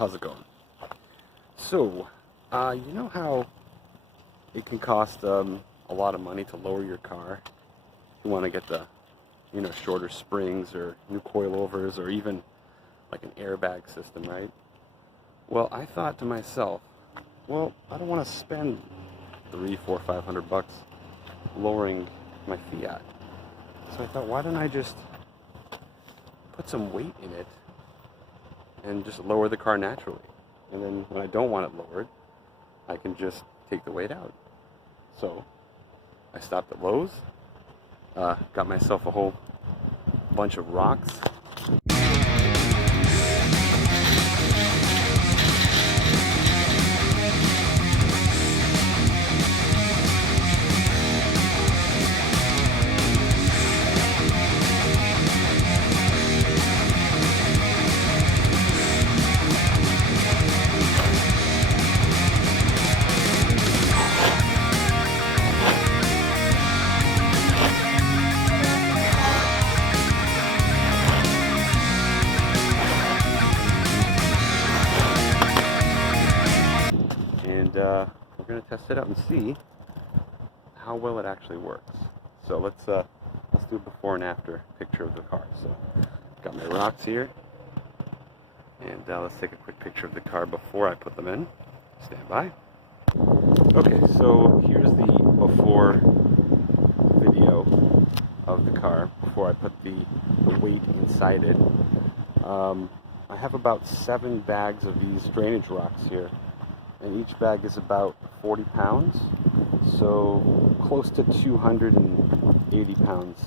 how's it going? So, you know how it can cost a lot of money to lower your car? You want to get the, shorter springs or new coilovers or even like an airbag system, right? Well, I thought to myself, well, I don't want to spend $300, $400, $500 lowering my Fiat. So I thought, why don't I just put some weight in it and just lower the car naturally? And then when I don't want it lowered, I can just take the weight out. So I stopped at Lowe's, got myself a whole bunch of rocks. And we're going to test it out and see how well it actually works. So let's do a before and after picture of the car. So got my rocks here, and let's take a quick picture of the car before I put them in. Stand by. Okay, so here's the before video of the car before I put the weight inside it. I have about 7 bags of these drainage rocks here, and each bag is about 40 pounds, so close to 280 pounds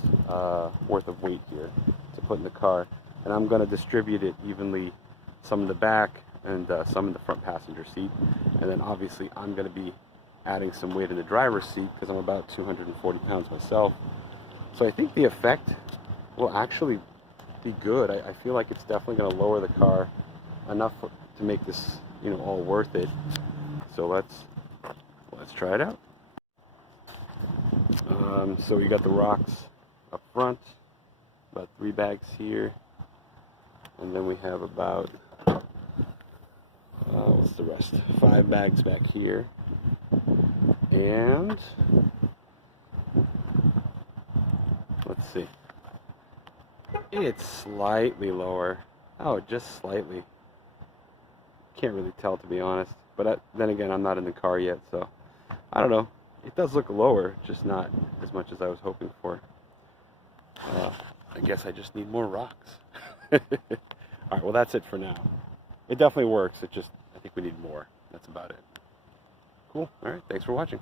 worth of weight here to put in the car. And I'm going to distribute it evenly, some in the back and some in the front passenger seat. And then obviously I'm going to be adding some weight in the driver's seat because I'm about 240 pounds myself. So I think the effect will actually be good. I feel like it's definitely going to lower the car enough to make this, all worth it. So let's try it out. So we got the rocks up front, about 3 bags here, and then we have about what's the rest? 5 bags back here, and let's see. It's slightly lower. Oh, just slightly. Can't really tell, to be honest. But then again, I'm not in the car yet, so I don't know. It does look lower, just not as much as I was hoping for. I guess I just need more rocks. Alright, well that's it for now. It definitely works, I think we need more. That's about it. Cool. Alright, thanks for watching.